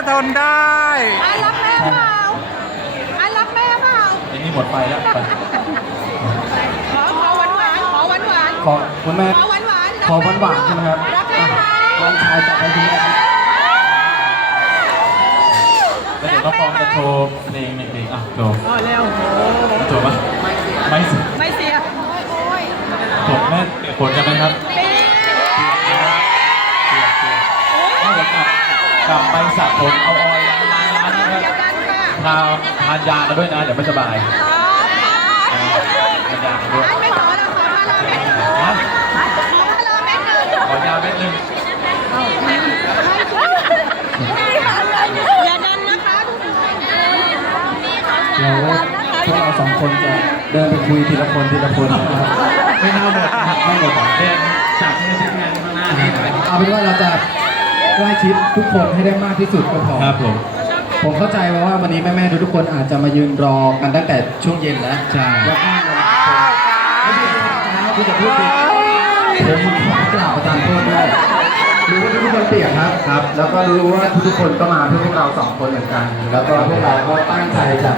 ก็ทนได้อันรักแม่เปล่าอันรักแม่เปล่าอันนี้หมดไฟแล้วไปขอขอหวานหวานขอหวานหวานขอคุณแม่ ขอหวานหวานขอหวานหวานใช่ไหมครับรักแม่ค่ะลองชายจัดให้คุณแม่ครับแล้วเดี๋ยวน้องฟองจะโชว์เพลงในเพลงอะโชว์อ๋อเร็วโชว์ปะไม่สิไม่เสียโอ้ยผมแม่เปียกฝนกันไหมครับ กลับไปสระผมเอาออยล์ล้างล้างล้างเดีนะยวครับกันค่ะทาทานยากันด้วยนะเดี๋ยวไม่สบายขอทานยากันด้วยอันไม่ขอเราขอมาลาเม็ดนะขอมาลาเม็ดหนึ่งขอยาเม็ดหนึงอย่าดันนะคะเดี๋ยวพวกเราสองคนจะเดินไปคุยทีละคนทีละคนนะครับไม่น่าหมดนะครับไม่หมดอะเดินจากที่ชิ้นงานข้างหน้านี้เอาเป็นว่าเราจะใกล้ชิดทุกคนให้ได้มากที่สุดก็พอครับผมผมเข้าใจว่าวันนี้แม่ๆทุกคนอาจจะมายืนรอกันตั้งแต่ช่วงเย็นแล้วใช่แล้วก็ไม่ใช่เช้าที่จะพูดผิดผมขอกล่าวประทานโทษด้วยรู้ว่าทุกคนเปียกครับครับ แล้วก็รู้ว่าทุกคนก็มาเพื่อพวกเราสองคนเหมือนกัน แล้วก็พวกเราก็ตั้งใจจะ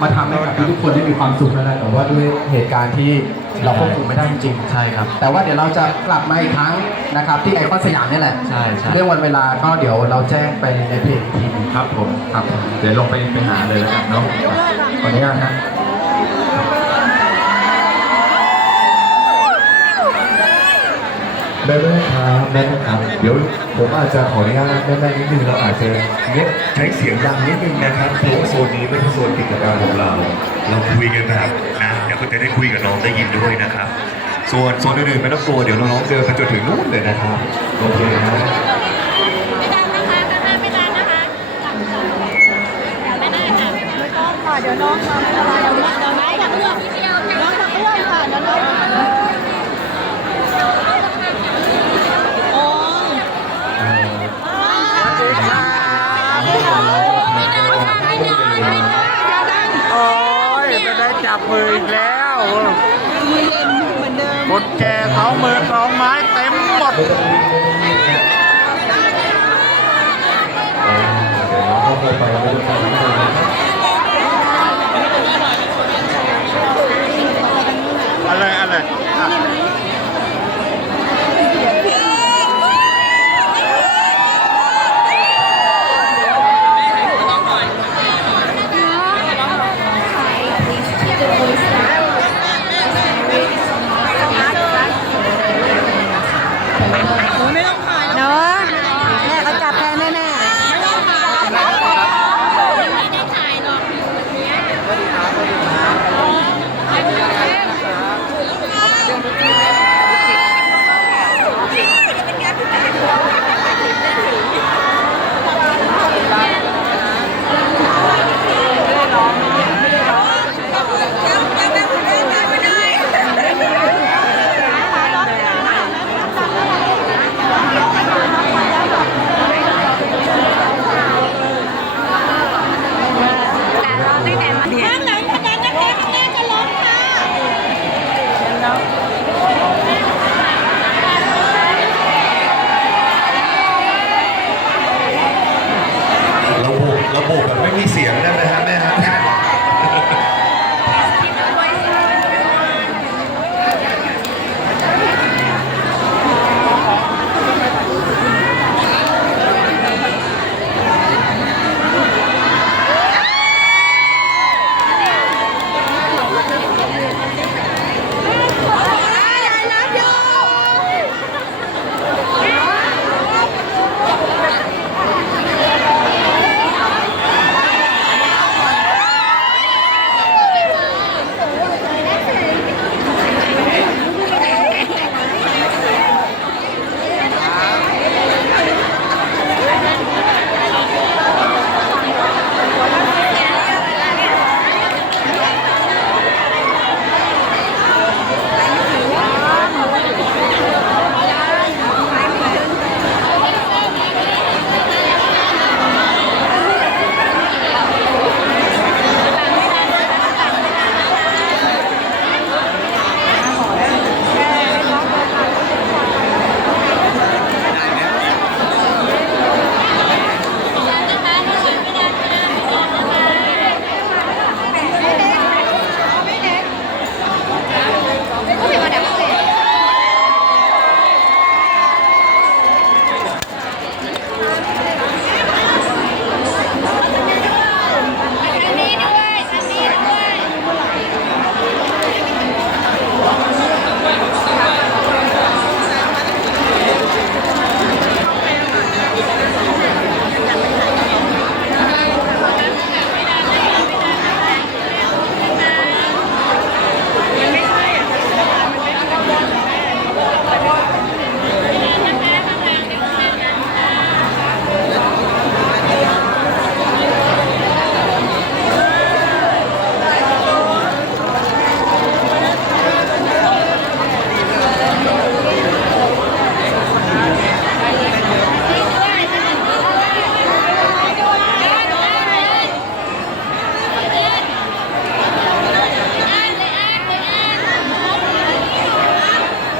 มาทำให้กับทุกคนได้มีความสุขนั่นแหละแต่ว่าด้วยเหตุการณ์ที่ เราควบคุมไม่ได้จริงๆใช่ครับแต่ว่าเดี๋ยวเราจะกลับมาอีกครั้งนะครับ ที่ไอคอนสยามนี่แหละใช่ใช่ เรื่องวันเวลาก็เดี๋ยวเราแจ้งไปในเพจอีกทีหนึงครับผมครับเดี๋ยวลงไปไปหาเลยแล้วกันเนาะขออนุญาตนะแม่แม่ครับแม่ครับ เดี๋ยวผมอาจจะขออนุญาตแม่แม่นิดนึงเราอาจจะเนี้ยใช้เสียงดังนิดนึงนะครับเพราะว่าโซนนี้ไม่ใช่โซนกิจการของเรา เราคุยกันแบบนะเดี๋ยว ก็จะได้คุยกับน้องได้ยินด้วยนะครับ ส่วนโซนอื่นๆไม่ต้องกลัวเดี๋ยวน้องๆเดินไปจนถึงนู่นเลยนะครับโอเคนะไม่ดังนะคะไม่ดังนะคะไม่ได้ค่ะไม่ต้องค่ะเดี๋ยวน้องมาไม่เป็นไรเดี๋ยวน้องไม้กับเอื้อนเดียวน้องมาเอื้อมค่ะเดี๋ยวน้องมา จับมืออีกแล้วมือเย็นเหมือนเดิมคนแก่สองมือสองไม้เต็มหมด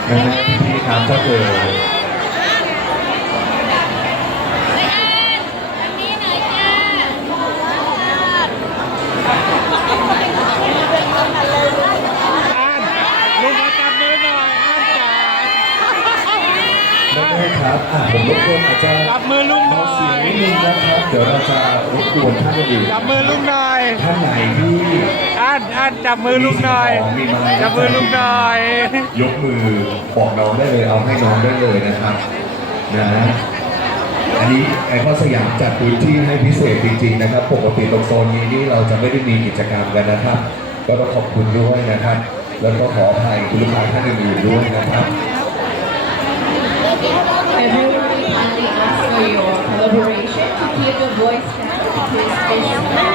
หน่อยอ้านจ๋าแม่แม่ครับผมรบกวนอาจจะจับมือลุง เดี๋ยวเราจะรบกวนท่านอื่นจับมือลุงหน่อย ท่านไหนที่อ้านอ้านจับมือลุงหน่อยมีมาลัยจับมือลุงหน่อย ยกมือบอกน้องได้เลยเอาให้น้องได้เลยนะครับนะอันนี้ไอคอนสยามจัดพื้นที่ให้พิเศษจริงๆนะครับ ปกติตรงโซนนี้นี่เราจะไม่ได้มีกิจกรรมกันนะครับ ก็ต้องขอบคุณด้วยนะครับ แล้วก็ขออภัยคุณลูกค้าท่านอื่นๆด้วยนะครับ Everybody kindly ask for your collaboration to keep the voice down because this is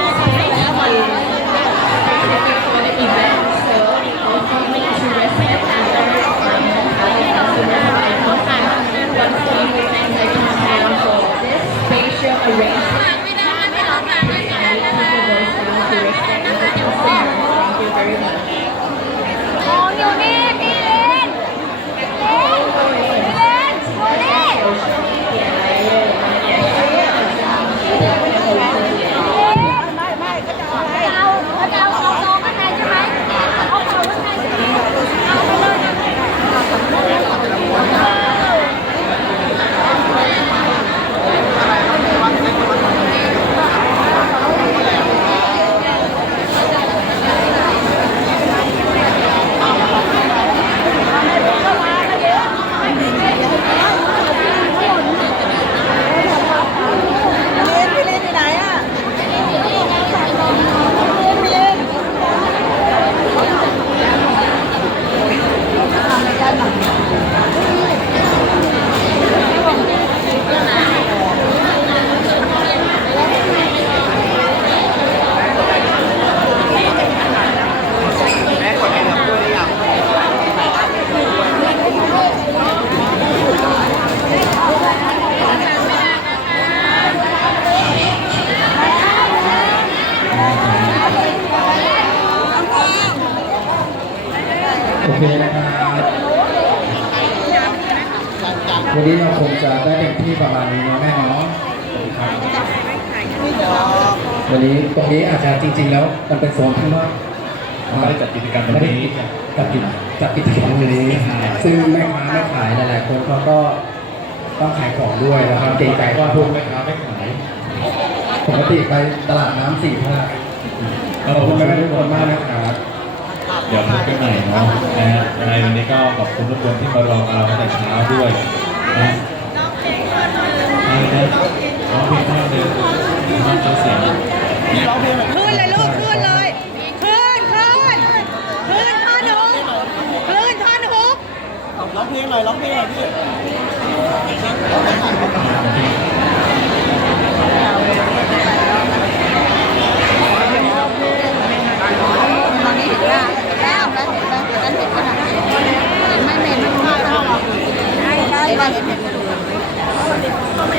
ที่ประมาณนี้เนาะแม่เนาะครับวันนี้ตรงนี้อาจจะจริง ๆ แล้วมันเป็นโซนที่ว่าไม่ได้จัดกิจกรรมวันไม่ได้นี้จัดกิจจัดกิจกรรมวันนี้ ซึ่งแม่ค้าแม่ขายหลายๆคนเขาก็ต้องขายของด้วยนะครับเกรงใจว่าพวกแม่ค้าไม่ขายปกติไปตลาดน้ำสี่ภาคขอบคุณแม่ๆทุกคนมากนะครับเดี๋ยวพบกันใหม่เนาะนะฮะยังไงวันนี้ก็ขอบคุณทุกคนที่มารอเราตั้งแต่เช้าด้วยนะ ร้องเพลงร้องเพลงท่อนหนึ่งร้องเพลงขึ้นเลยลูกขึ้นเลยขึ้นขึ้นขึ้นท่อนฮุกขึ้นท่อนฮุกร้องเพลงหน่อยร้องเพลงหน่อยพี่ตอนนี้เห็นแล้วเห็นแล้วเห็นแล้วเห็นขนาดเห็นไม่เห็นมันมาแล้วใช่ใช่เห็นเห็น ขอเพล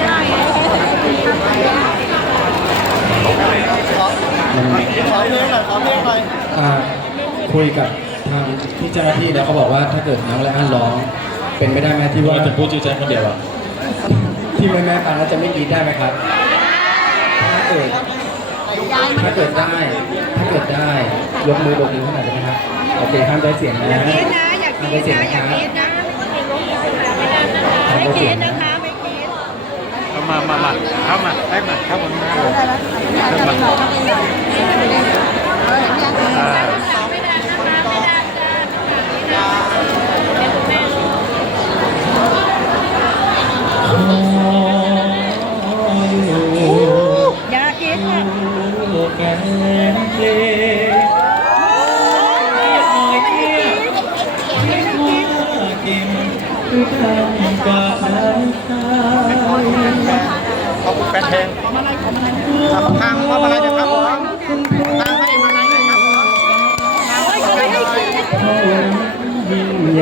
งหน่อยขอเพลงหน่อยอ่าคุยกับทางพี่เจ้าหน้าที่แล้วเขาบอกว่าถ้าเกิดน้องและอันร้อง เป็นไม่ได้ไหมที่ที่ว่าว่าจะพูดชื่อแจ้งคนเดียวอะที่แม่แม่ฟังแล้วจะไม่กรีดได้ไหมครับ ถ้าเกิด ถ้าเกิดได้ ถ้าเกิดได้ ยกมือโบกมือขนาดไหมครับ โอเคห้ามได้เสียงนะอย่าคิดนะอยาห้ามคิได้เสียงนะนะอย่ารับคิดนะห้ามได้เสียงนะ มามามาเข้ามาได้มาเข้ามาเข้ามาอ่าไม่ได้นะคะไม่ได้จ้าเป็นคุณแม่ลูกอ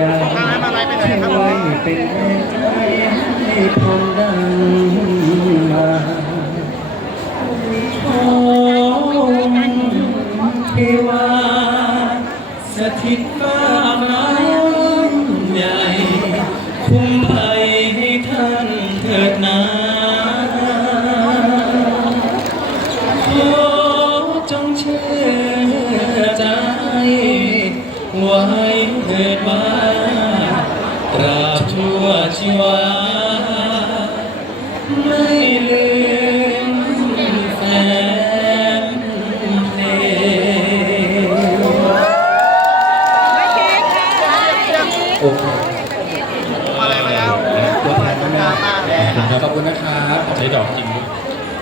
าช่วยเป็นใจให้ผมดังมาโอ้เทวาสถิตฟ้าน้ำใหญ่คุ้มภัยให้ท่านเถิดนาขอจงเชื่อใจไว้เถิดบ้า ชีวา ไม่ลืมแฟนเพลงโอเคอะไรมาแล้วตัวแทนแม่มาแล้วขอบคุณนะครับใช้ดอกจริงด้วย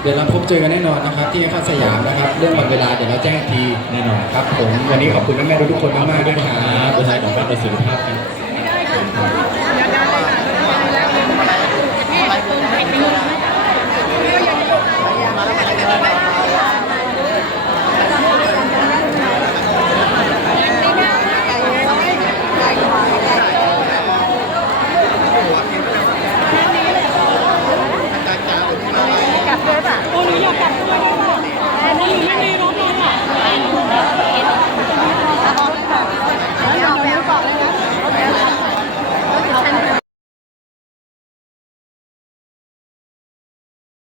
เดี๋ยวเราพบเจอกันแน่นอนนะครับ ที่ข้าสยามนะครับ เรื่องวันเวลาเดี๋ยวเราแจ้งอีกทีแน่นอนครับผมวันนี้ขอบคุณแม่ๆทุกๆคนมากๆด้วยครับตัวใช้ของแฟนประสิทธิภาพกัน มาแล้ว